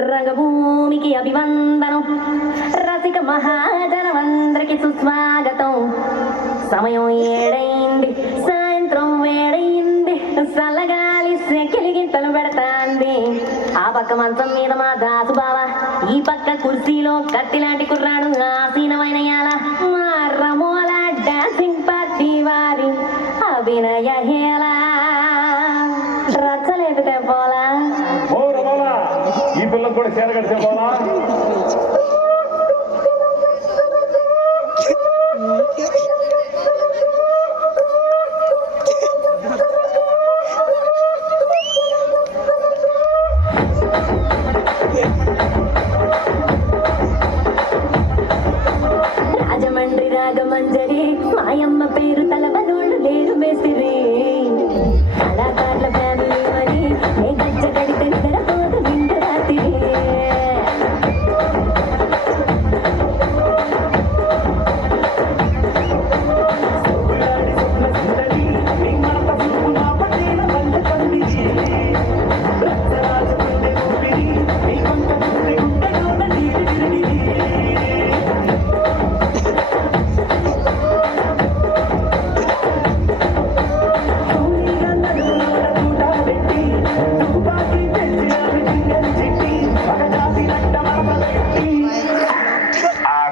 రంగభూమికి అభివందనం, రసిక మహాజనమందరికి సుస్వాగతం. సమయం ఏడైంది, సాయంత్రం వేడైంది, చల్లగాలి సెకిలిగింతలు పెడతాంది. ఆ పక్క మంచం మీద మా దాసు బావ, ఈ పక్క కుర్చీలో కత్తిలాంటి కుర్రాడు ఆసీనమైన యాల మా రమోల డాన్సింగ్ పార్టీ వారి అభినయ హేళ. రచ్చలేపితే పోలా ఈ పిల్లలు కూడా చేరగడితే పోలా. రాజమండ్రి రాగమంజరి మాయమ్మ పేరు తలవనోళ్ళు లేరు మేసిరి. కళాకారుల ఫ్యామిలీ మరి ఏ గజ్జ గడితే నిద్రపోదు నిండు రాత్రి.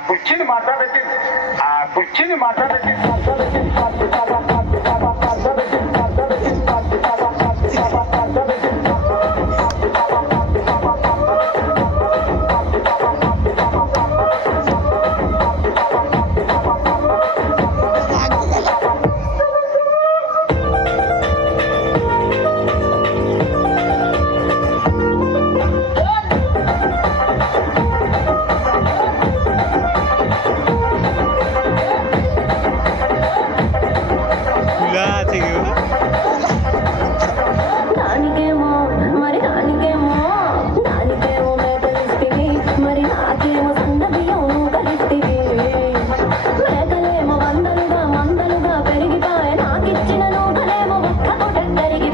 కుర్చీని మాట్లాడబెట్టి దానికేమో మేకలిస్తివి, మరి నాకేమో సన్న బియ్యం కలిస్తివి. మేకలేమో వందలుగా మందలుగా పెరిగిపాయ, నాకిచ్చిన నూకలేమో ఒక్క పూట కరిగి